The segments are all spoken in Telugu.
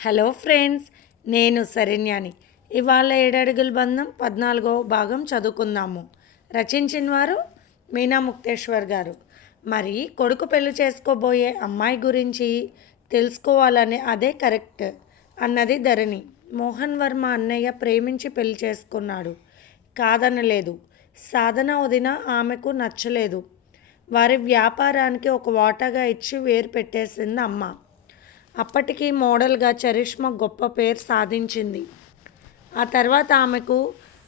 హలో ఫ్రెండ్స్, నేను శరణ్యాని. ఇవాళ ఏడడుగుల బంధం 14వ భాగం చదువుకుందాము. రచించిన వారు మీనా ముక్తేశ్వర్ గారు. మరి కొడుకు పెళ్లి చేసుకోబోయే అమ్మాయి గురించి తెలుసుకోవాలని అదే కరెక్ట్ అన్నది ధరణి. మోహన్ వర్మ అన్నయ్య ప్రేమించి పెళ్లి చేసుకున్నాడు, కాదనలేదు. సాధన వదిన ఆమెకు నచ్చలేదు. వారి వ్యాపారానికి ఒక వాటాగా ఇచ్చి వేరు పెట్టేసింది అమ్మ. అప్పటికి మోడల్గా చరిష్మా గొప్ప పేరు సాధించింది. ఆ తర్వాత ఆమెకు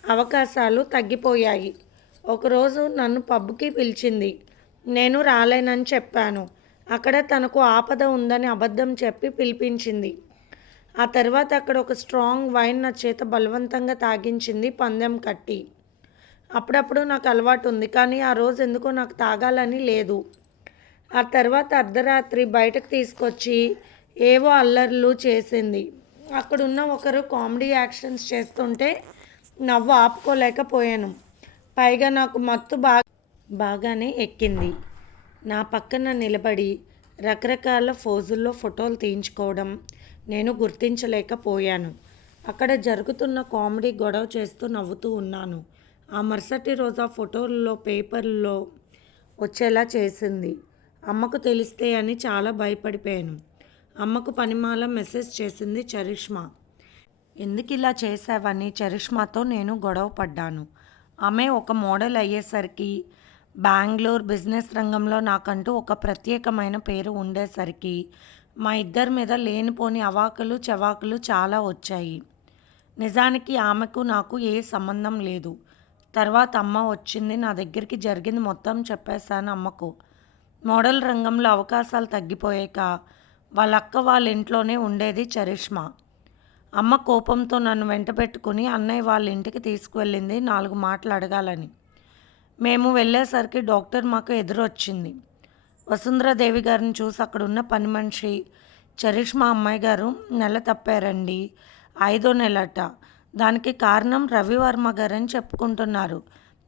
అవకాశాలు తగ్గిపోయాయి. ఒకరోజు నన్ను పబ్కి పిలిచింది. నేను రాలేనని చెప్పాను. అక్కడ తనకు ఆపద ఉందని అబద్ధం చెప్పి పిలిపించింది. ఆ తర్వాత అక్కడ ఒక స్ట్రాంగ్ వైన్ నా చేత బలవంతంగా తాగించింది, పందెం కట్టి. అప్పుడప్పుడు నాకు అలవాటు ఉంది, కానీ ఆ రోజు ఎందుకో నాకు తాగాలని లేదు. ఆ తర్వాత అర్ధరాత్రి బయటకు తీసుకొచ్చి ఏవో అల్లర్లు చేసింది. అక్కడున్న ఒకరు కామెడీ యాక్షన్స్ చేస్తుంటే నవ్వు ఆపుకోలేకపోయాను. పైగా నాకు మత్తు బాగానే ఎక్కింది. నా పక్కన నిలబడి రకరకాల ఫోజుల్లో ఫోటోలు తీయించుకోవడం నేను గుర్తించలేకపోయాను. అక్కడ జరుగుతున్న కామెడీ గొడవ చేస్తూ నవ్వుతూ ఉన్నాను. ఆ మరుసటి రోజు ఆ ఫోటోల్లో పేపర్లో వచ్చేలా చేసింది. అమ్మకు తెలిస్తే అని చాలా భయపడిపోయాను. అమ్మకు పనిమాల మెసేజ్ చేసింది చరిష్మా. ఎందుకు ఇలా చేసావని చరిష్మాతో నేను గొడవ పడ్డాను. ఆమె ఒక మోడల్ అయ్యేసరికి, బెంగళూరు బిజినెస్ రంగంలో నాకంటూ ఒక ప్రత్యేకమైన పేరు ఉండేసరికి మా ఇద్దరి మీద లేనిపోని అవాకులు చవాకులు చాలా వచ్చాయి. నిజానికి ఆమెకు నాకు ఏ సంబంధం లేదు. తర్వాత అమ్మ వచ్చింది, నా దగ్గరికి జరిగింది మొత్తం చెప్పేశాను అమ్మకు. మోడల్ రంగంలో అవకాశాలు తగ్గిపోయాక వాళ్ళ అక్క వాళ్ళ ఇంట్లోనే ఉండేది చరిష్మా. అమ్మ కోపంతో నన్ను వెంట పెట్టుకుని అన్నయ్య వాళ్ళ ఇంటికి తీసుకువెళ్ళింది 4 మాటలు అడగాలని. మేము వెళ్ళేసరికి డాక్టర్ మాకు ఎదురొచ్చింది. వసుంధరాదేవి గారిని చూసి అక్కడున్న పని మనిషి, చరిష్మా అమ్మాయి గారు నెల తప్పారండి, 5వ నెలట. దానికి కారణం రవివర్మ గారని చెప్పుకుంటున్నారు.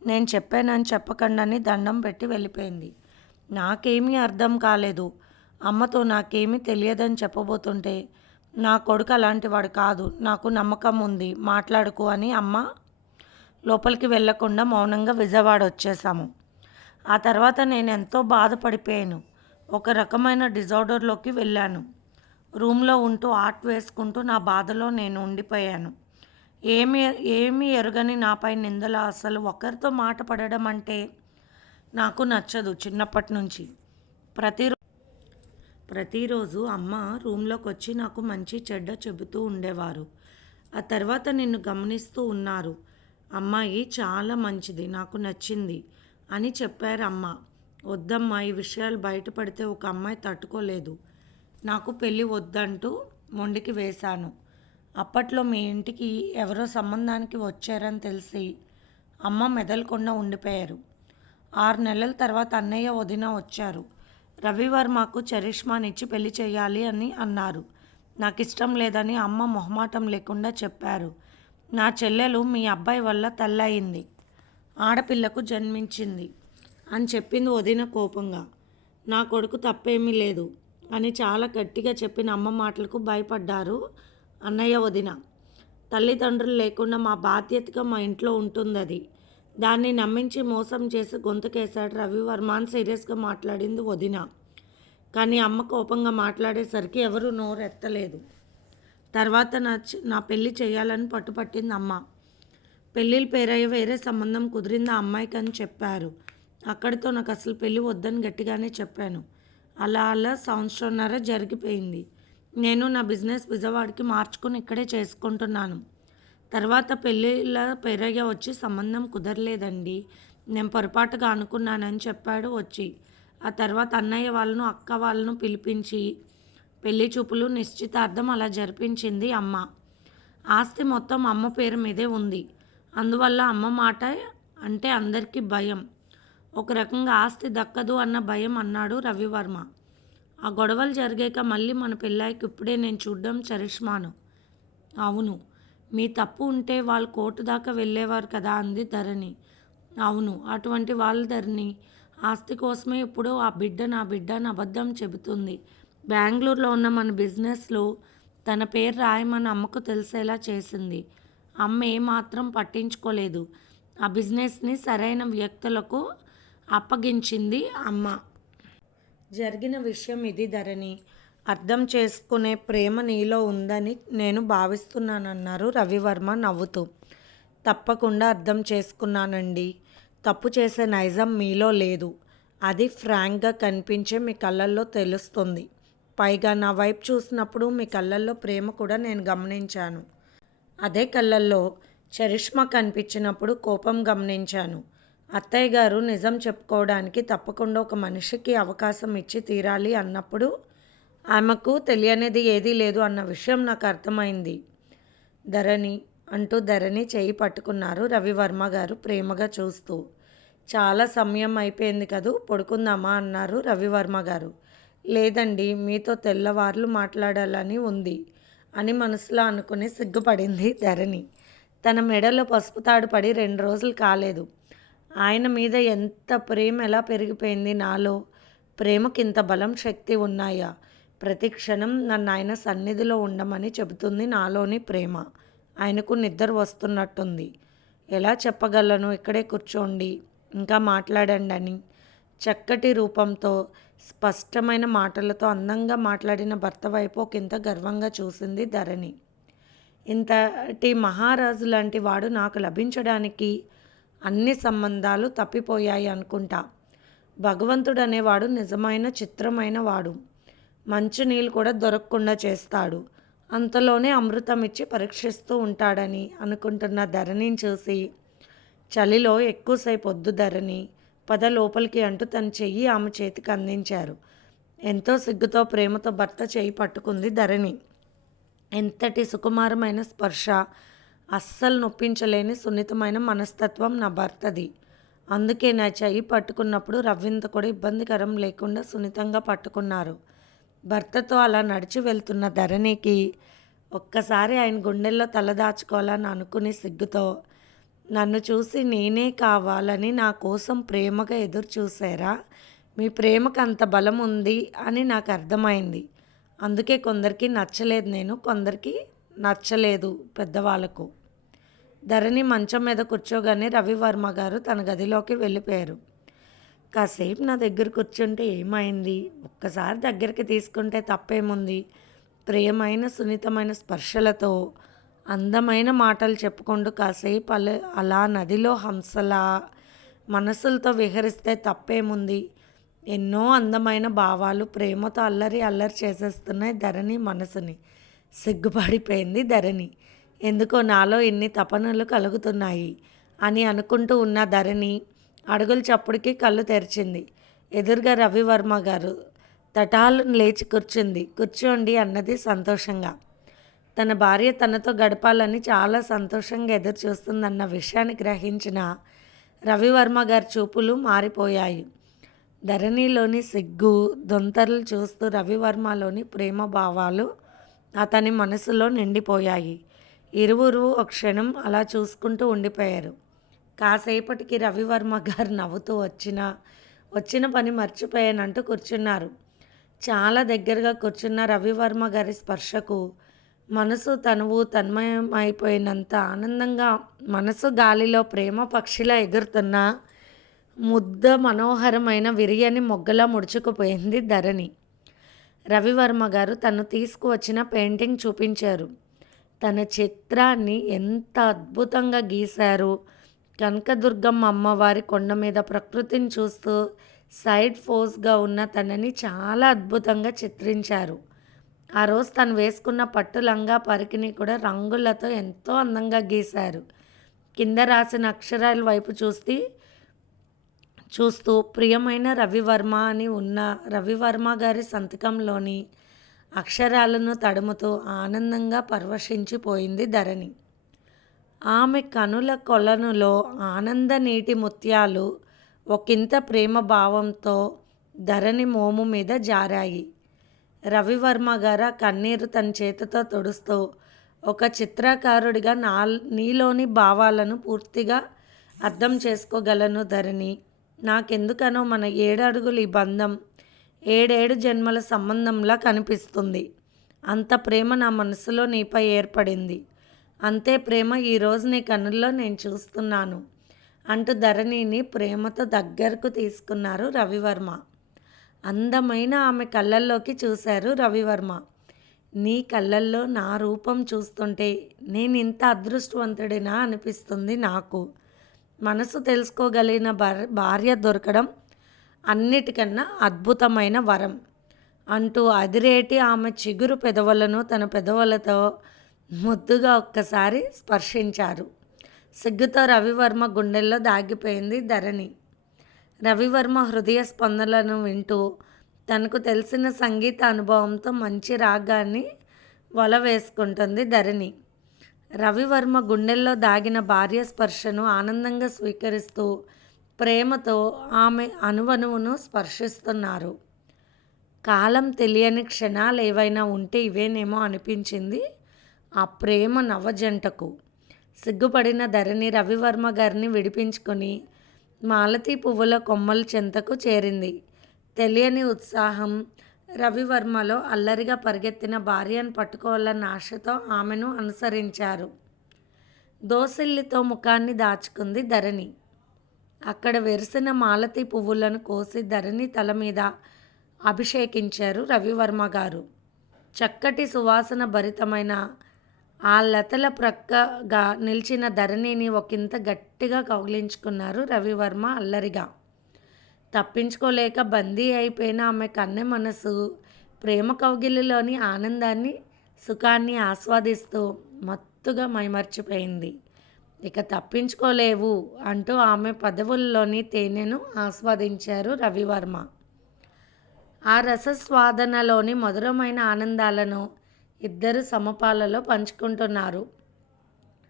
నేను చెప్పానని చెప్పకండి దండం పెట్టి వెళ్ళిపోయింది. నాకేమీ అర్థం కాలేదు. అమ్మతో నాకేమీ తెలియదని చెప్పబోతుంటే, నా కొడుకు అలాంటి వాడు కాదు, నాకు నమ్మకం ఉంది, మాట్లాడుకో అని అమ్మ లోపలికి వెళ్లకుండా మౌనంగా విజయవాడ వచ్చేసాము. ఆ తర్వాత నేను ఎంతో బాధపడిపోయాను. ఒక రకమైన డిజార్డర్లోకి వెళ్ళాను. రూమ్లో ఉంటూ ఆర్ట్ వేసుకుంటూ నా బాధలో నేను ఉండిపోయాను. ఏమి ఏమీ ఎరుగని నాపై నిందలు, అసలు ఒకరితో మాట పడడం అంటే నాకు నచ్చదు చిన్నప్పటి నుంచి. ప్రతిరోజు అమ్మ రూమ్లోకి వచ్చి నాకు మంచి చెడ్డ చెబుతూ ఉండేవారు. ఆ తర్వాత నిన్ను గమనిస్తూ ఉన్నారు, అమ్మాయి చాలా మంచిది, నాకు నచ్చింది అని చెప్పారు అమ్మ. వద్దమ్మా, ఈ విషయాలు బయటపడితే ఒక అమ్మాయి తట్టుకోలేదు. నాకు పెళ్ళి వద్దంటూ మొండికి వేశాను. అప్పట్లో మీ ఇంటికి ఎవరో సంబంధానికి వచ్చారని తెలిసి అమ్మ మెదలకుండా ఉండిపోయారు. 6 నెలల తర్వాత అన్నయ్య వదిన వచ్చారు. రవివర్మకు చరిష్మానిచ్చి పెళ్లి చేయాలి అని అన్నారు. నాకు ఇష్టం లేదని అమ్మ మొహమాటం లేకుండా చెప్పారు. నా చెల్లెలు మీ అబ్బాయి వల్ల తల్లయింది, ఆడపిల్లకు జన్మించింది అని చెప్పింది వదిన కోపంగా. నా కొడుకు తప్పేమీ లేదు అని చాలా గట్టిగా చెప్పిన అమ్మ మాటలకు భయపడ్డారు అన్నయ్య వదిన. తల్లిదండ్రులు లేకుండా మా బాధ్యతగా మా ఇంట్లో ఉంటుంది అది. దాన్ని నమ్మించి మోసం చేసి గొంతుకేశాడు రవివర్మ అని సీరియస్గా మాట్లాడింది వదిన. కానీ అమ్మ కోపంగా మాట్లాడేసరికి ఎవరూ నోరెత్తలేదు. తర్వాత నా పెళ్ళి చేయాలని పట్టుపట్టింది అమ్మ. పెళ్ళిళ్ళ పేరయ్య వేరే సంబంధం కుదిరింది ఆ అమ్మాయికి అని చెప్పారు. అక్కడితో నాకు అసలు పెళ్ళి వద్దని గట్టిగానే చెప్పాను. అలా అలా సంవత్సరంన్నర జరిగిపోయింది. నేను నా బిజినెస్ విజయవాడకి మార్చుకుని ఇక్కడే చేసుకుంటున్నాను. తర్వాత పెళ్ళిళ్ళ పేరయ్య వచ్చి సంబంధం కుదరలేదండి, నేను పొరపాటుగా అనుకున్నానని చెప్పాడు వచ్చి. ఆ తర్వాత అన్నయ్య వాళ్ళను అక్క వాళ్ళను పిలిపించి పెళ్లి చూపులు నిశ్చితార్థం అలా జరిపించింది అమ్మ. ఆస్తి మొత్తం అమ్మ పేరు మీదే ఉంది. అందువల్ల అమ్మ మాట అంటే అందరికీ భయం. ఒక రకంగా ఆస్తి దక్కదు అన్న భయం అన్నాడు రవివర్మ. ఆ గొడవలు జరిగాక మళ్ళీ మన పెళ్ళాయికి ఇప్పుడే నేను చూడడం చరిష్మాను. అవును, మీ తప్పు ఉంటే వాళ్ళు కోర్టు దాకా వెళ్ళేవారు కదా అంది ధరణి. అవును, అటువంటి వాళ్ళ ధరణి ఆస్తి కోసమే ఇప్పుడు ఆ బిడ్డ నా బిడ్డ అని అబద్ధం చెబుతుంది. బెంగళూరులో ఉన్న మన బిజినెస్లో తన పేరు రాయమని అమ్మకు తెలిసేలా చేసింది. అమ్మ ఏమాత్రం పట్టించుకోలేదు. ఆ బిజినెస్ని సరైన వ్యక్తులకు అప్పగించింది అమ్మ. జరిగిన విషయం ఇది ధరణి. అర్థం చేసుకునే ప్రేమ నీలో ఉందని నేను భావిస్తున్నానన్నారు రవివర్మ నవ్వుతూ. తప్పకుండా అర్థం చేసుకున్నానండి. తప్పు చేసే నైజం మీలో లేదు. అది ఫ్రాంక్గా కనిపించే మీ కళ్ళల్లో తెలుస్తుంది. పైగా నా వైపు చూసినప్పుడు మీ కళ్ళల్లో ప్రేమ కూడా నేను గమనించాను. అదే కళ్ళల్లో చరిష్మా కనిపించినప్పుడు కోపం గమనించాను. అత్తయ్య గారు నిజం చెప్పుకోవడానికి తప్పకుండా ఒక మనిషికి అవకాశం ఇచ్చి తీరాలి అన్నప్పుడు ఆమెకు తెలియనిది ఏదీ లేదు అన్న విషయం నాకు అర్థమైంది. ధరణి అంటూ ధరణి చేయి పట్టుకున్నారు రవివర్మ గారు ప్రేమగా చూస్తూ. చాలా సమయం అయిపోయింది కదూ, పడుకుందామా అన్నారు రవివర్మ గారు. లేదండి, మీతో తెల్లవార్లు మాట్లాడాలని ఉంది అని మనసులో అనుకుని సిగ్గుపడింది ధరణి. తన మెడలో పసుపు తాడు పడి 2 రోజులు కాలేదు. ఆయన మీద ఎంత ప్రేమ ఎలా పెరిగిపోయింది నాలో. ప్రేమకి ఇంత బలం శక్తి ఉన్నాయా? ప్రతి క్షణం నన్ను ఆయన సన్నిధిలో ఉండమని చెబుతుంది నాలోని ప్రేమ. ఆయనకు నిద్ర వస్తున్నట్టుంది. ఎలా చెప్పగలను ఇక్కడే కూర్చోండి, ఇంకా మాట్లాడండి అని. చక్కటి రూపంతో స్పష్టమైన మాటలతో అందంగా మాట్లాడిన భర్త వైపు ఒకంత గర్వంగా చూసింది ధరణి. ఇంతటి మహారాజు లాంటి వాడు నాకు లభించడానికి అన్ని సంబంధాలు తప్పిపోయాయి అనుకుంటా. భగవంతుడు అనేవాడు నిజమైన చిత్రమైన వాడు. మంచినీళ్ళు కూడా దొరకకుండా చేస్తాడు. అంతలోనే అమృతం ఇచ్చి పరీక్షిస్తూ ఉంటాడని అనుకుంటున్న ధరణిని చూసి, చలిలో ఎక్కువసేపు వద్దు ధరణి, పద లోపలికి అంటూ తన చెయ్యి ఆమె చేతికి అందించారు. ఎంతో సిగ్గుతో ప్రేమతో భర్త చేయి పట్టుకుంది ధరణి. ఎంతటి సుకుమారమైన స్పర్శ! అస్సలు నొప్పించలేని సున్నితమైన మనస్తత్వం నా భర్తది. అందుకే నా చెయ్యి పట్టుకున్నప్పుడు రవ్వింత కూడా ఇబ్బందికరం లేకుండా సున్నితంగా పట్టుకున్నారు. భర్తతో అలా నడిచి వెళ్తున్న ధరణికి ఒక్కసారి ఆయన గుండెల్లో తలదాచుకోవాలని అనుకుని సిగ్గుతో, నన్ను చూసి నేనే కావాలని నా కోసం ప్రేమగా ఎదురు చూసారా? మీ ప్రేమకు అంత బలం ఉంది అని నాకు అర్థమైంది. అందుకే కొందరికి నచ్చలేదు నేను, కొందరికి నచ్చలేదు పెద్దవాళ్ళకు. ధరణి మంచం మీద కూర్చోగానే రవివర్మ గారు తన గదిలోకి వెళ్ళిపోయారు. కాసేపు నా దగ్గర కూర్చుంటే ఏమైంది? ఒక్కసారి దగ్గరికి తీసుకుంటే తప్పేముంది? ప్రియమైన సున్నితమైన స్పర్శలతో అందమైన మాటలు చెప్పుకుంటూ కాసేపు అలా నదిలో హంసలా మనసులతో విహరిస్తే తప్పేముంది? ఎన్నో అందమైన భావాలు ప్రేమతో అల్లరి అల్లరి చేసేస్తున్నాయి ధరణి మనసుని. సిగ్గుపడిపోయింది ధరణి. ఎందుకో నాలో ఎన్ని తపనలు కలుగుతున్నాయి అని అనుకుంటూ ఉన్న ధరణి అడుగుల చప్పుడుకి కళ్ళు తెరిచింది. ఎదురుగా రవివర్మ గారు. తటాలను లేచి కూర్చుంది. కూర్చోండి అన్నది సంతోషంగా. తన భార్య తనతో గడపాలని చాలా సంతోషంగా ఎదురు చూస్తుందన్న విషయాన్ని గ్రహించిన రవివర్మ గారి చూపులు మారిపోయాయి. ధరణిలోని సిగ్గు దొంతరలు చూస్తూ రవివర్మలోని ప్రేమ భావాలు అతని మనసులో నిండిపోయాయి. ఇరువురు ఒక క్షణం అలా చూసుకుంటూ ఉండిపోయారు. కాసేపటికి రవివర్మ గారు నవ్వుతూ వచ్చిన పని మర్చిపోయానంటూ కూర్చున్నారు. చాలా దగ్గరగా కూర్చున్న రవివర్మ గారి స్పర్శకు మనసు తనువు తన్మయమైపోయినంత ఆనందంగా మనసు గాలిలో ప్రేమ పక్షిలా ఎగురుతున్న ముద్ద మనోహరమైన విరియని మొగ్గలా ముడుచుకుపోయింది ధరణి. రవివర్మ గారు తను తీసుకువచ్చిన పెయింటింగ్ చూపించారు. తన చిత్రాన్ని ఎంత అద్భుతంగా గీశారు. కనకదుర్గమ్మ అమ్మవారి కొండ మీద ప్రకృతిని చూస్తూ సైడ్ ఫోర్స్గా ఉన్న తనని చాలా అద్భుతంగా చిత్రించారు. ఆ రోజు తను వేసుకున్న పట్టు లంగా పరికిని కూడా రంగులతో ఎంతో అందంగా గీశారు. కింద రాసిన అక్షరాల వైపు చూస్తూ ప్రియమైన రవివర్మ అని ఉన్న రవివర్మ గారి సంతకంలోని అక్షరాలను తడుముతూ ఆనందంగా పరవశించిపోయింది ధరణి. ఆమె కనుల కొలనులో ఆనంద నీటి ముత్యాలు ఒకంత ప్రేమ భావంతో ధరణి మోము మీద జారాయి. రవివర్మ గారు కన్నీరు తన చేతితో తుడుస్తూ, ఒక చిత్రకారుడిగా నీలోని భావాలను పూర్తిగా అర్థం చేసుకోగలను ధరణి. నాకెందుకనో మన 7 అడుగుల ఈ బంధం 7 జన్మల సంబంధంలా కనిపిస్తుంది. అంత ప్రేమ నా మనసులో నీపై ఏర్పడింది. అంతే ప్రేమ ఈరోజు నీ కన్నుల్లో నేను చూస్తున్నాను అంటూ ధరణిని ప్రేమతో దగ్గరకు తీసుకున్నారు రవివర్మ. అందమైన ఆమె కళ్ళల్లోకి చూశారు రవివర్మ. నీ కళ్ళల్లో నా రూపం చూస్తుంటే నేను ఇంత అదృష్టవంతుడినా అనిపిస్తుంది నాకు. మనసు తెలుసుకోగలిగిన భార్య దొరకడం అన్నిటికన్నా అద్భుతమైన వరం అంటూ అదిరేటి ఆమె చిగురు పెదవులను తన పెదవులతో ముద్దుగా ఒక్కసారి స్పర్శించారు. సిగ్గుతో రవివర్మ గుండెల్లో దాగిపోయింది ధరణి. రవివర్మ హృదయ స్పందనలను వింటూ తనకు తెలిసిన సంగీత అనుభవంతో మంచి రాగాన్ని వల వేసుకుంటుంది ధరణి. రవివర్మ గుండెల్లో దాగిన భార్య స్పర్శను ఆనందంగా స్వీకరిస్తూ ప్రేమతో ఆమె అణువణువును స్పర్శిస్తున్నారు. కాలం తెలియని క్షణాలు ఏవైనా ఉంటే ఇవేనేమో అనిపించింది ఆ ప్రేమ నవజంటకు. సిగ్గుపడిన ధరణి రవివర్మ గారిని విడిపించుకొని మాలతీ పువ్వుల కొమ్మల చెంతకు చేరింది. తెలియని ఉత్సాహం రవివర్మలో. అల్లరిగా పరిగెత్తిన భార్యను పట్టుకోవాలన్న ఆశతో ఆమెను అనుసరించారు. దోసిల్లితో ముఖాన్ని దాచుకుంది ధరణి. అక్కడ వెరిసిన మాలతీ పువ్వులను కోసి ధరణి తల మీద అభిషేకించారు రవివర్మ గారు. చక్కటి సువాసన భరితమైన ఆ లతల ప్రక్కగా నిలిచిన ధరణిని ఒకంత గట్టిగా కౌగిలించుకున్నారు రవివర్మ అల్లరిగా. తప్పించుకోలేక బందీ అయిపోయిన ఆమె కన్నె మనసు ప్రేమ కౌగిలిలోని ఆనందాన్ని సుఖాన్ని ఆస్వాదిస్తూ మత్తుగా మైమర్చిపోయింది. ఇక తప్పించుకోలేవు అంటూ ఆమె పదవుల్లోని తేనెను ఆస్వాదించారు రవివర్మ. ఆ రసస్వాదనలోని మధురమైన ఆనందాలను ఇద్దరు సమపాలలో పంచుకుంటున్నారు.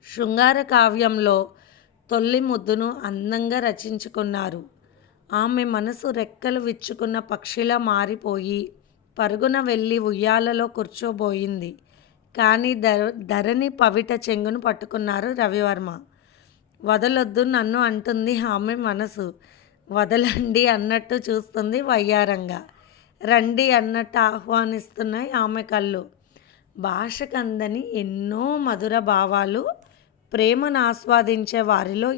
శృంగార కావ్యంలో తొలి ముద్దును అందంగా రచించుకున్నారు. ఆమె మనసు రెక్కలు విచ్చుకున్న పక్షిలా మారిపోయి పరుగున వెళ్ళి ఉయ్యాలలో కూర్చోబోయింది. కానీ ధరణి పవిట చెంగును పట్టుకున్నారు రవివర్మ. వదలొద్దు నన్ను అంటుంది ఆమె మనసు. వదలండి అన్నట్టు చూస్తుంది వయ్యారంగా. రండి అన్నట్టు ఆహ్వానిస్తున్నాయి ఆమె కళ్ళు. భాషకందని ఎన్నో మధుర భావాలు, ప్రేమను ఆస్వాదించే వారిలో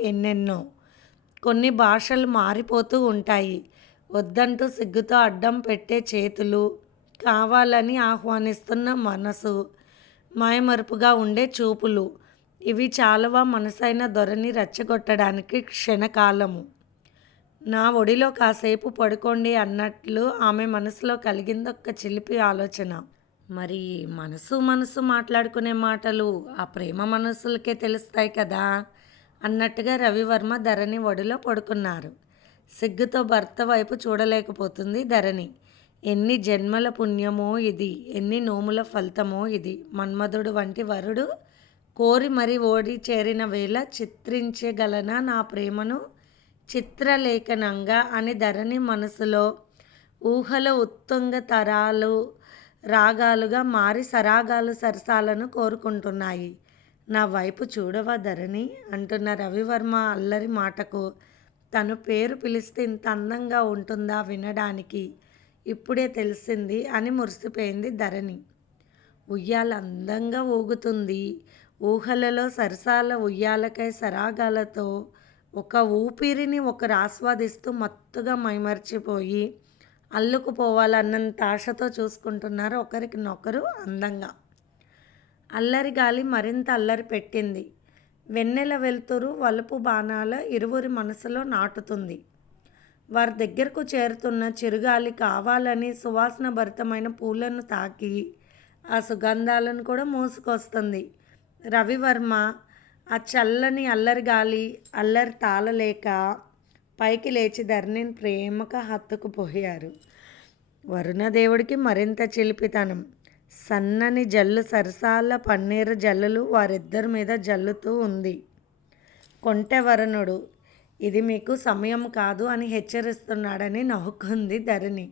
ఎన్నెన్నో. కొన్ని భాషలు మారిపోతూ ఉంటాయి. వద్దంటూ సిగ్గుతో అడ్డం పెట్టే చేతులు, కావాలని ఆహ్వానిస్తున్న మనసు, మాయమరుపుగా ఉండే చూపులు, ఇవి చాలవా మనసైన దొరని రెచ్చగొట్టడానికి క్షణకాలము. నా ఒడిలో కాసేపు పడుకోండి అన్నట్లు ఆమె మనసులో కలిగిందొక్క చిలిపి ఆలోచన. మరి మనసు మాట్లాడుకునే మాటలు ఆ ప్రేమ మనసులకే తెలుస్తాయి కదా అన్నట్టుగా రవివర్మ ధరణి ఒడిలో పడుకున్నారు. సిగ్గుతో భర్త వైపు చూడలేకపోతుంది ధరణి. ఎన్ని జన్మల పుణ్యమో ఇది, ఎన్ని నోముల ఫలితమో ఇది. మన్మధుడు వంటి వరుడు కోరి మరి ఓడి చేరిన వేళ చిత్రించగలనా నా ప్రేమను చిత్రలేఖనంగా అని ధరణి మనసులో ఊహలో ఉత్తుంగ తరాలు రాగాలుగా మారి సరాగాలు సరసాలను కోరుకుంటున్నాయి. నా వైపు చూడవా ధరణి అంటున్న రవివర్మ అల్లరి మాటకు తను పేరు పిలిస్తే ఇంత అందంగా ఉంటుందా వినడానికి, ఇప్పుడే తెలిసింది అని మురిసిపోయింది ధరణి. ఉయ్యాల అందంగా ఊగుతుంది. ఊహలలో సరసాల ఉయ్యాలకై సరాగాలతో ఒక ఊపిరిని ఒకరు ఆస్వాదిస్తూ మత్తుగా మైమర్చిపోయి అల్లుకుపోవాలన్నంత ఆశతో చూసుకుంటున్నారు ఒకరికినొకరు అందంగా. అల్లరి గాలి మరింత అల్లరి పెట్టింది. వెన్నెల వెలుతురు వలుపు బాణాల ఇరువురి మనసులో నాటుతుంది. వారి దగ్గరకు చేరుతున్న చిరుగాలి కావాలని సువాసన భరితమైన పూలను తాకి ఆ సుగంధాలను కూడా మోసుకొస్తుంది. రవివర్మ ఆ చల్లని అల్లరి గాలి అల్లరి తాళలేక పైకి లేచి ధరణిని ప్రేమగా హత్తుకుపోయారు. వరుణదేవుడికి మరింత చిలిపితనం. సన్నని జల్లు సరసాల పన్నీరు జల్లులు వారిద్దరి మీద జల్లుతూ ఉంది. కొంటె వరుణుడు ఇది మీకు సమయం కాదు అని హెచ్చరిస్తున్నాడని నవ్వుకుంది ధరణి.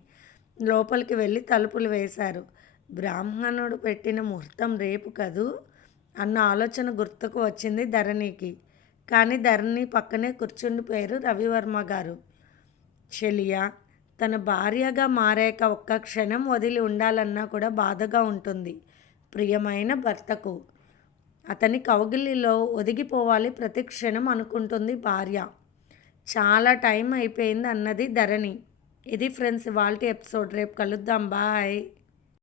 లోపలికి వెళ్ళి తలుపులు వేశారు. బ్రాహ్మణుడు పెట్టిన ముహూర్తం రేపు కదూ అన్న ఆలోచన గుర్తుకు వచ్చింది ధరణికి. కానీ ధరణి పక్కనే కూర్చుండిపోయారు రవివర్మ గారు. చెలియా, తన భార్యగా మారాక ఒక్క క్షణం వదిలి ఉండాలన్నా కూడా బాధగా ఉంటుంది ప్రియమైన భర్తకు. అతని కౌగిలిలో ఒదిగిపోవాలి ప్రతి క్షణం అనుకుంటుంది భార్య. చాలా టైం అయిపోయింది అన్నది ధరణి. ఇది ఫ్రెండ్స్ ఇవాల్టి ఎపిసోడ్. రేపు కలుద్దాం. బాయ్.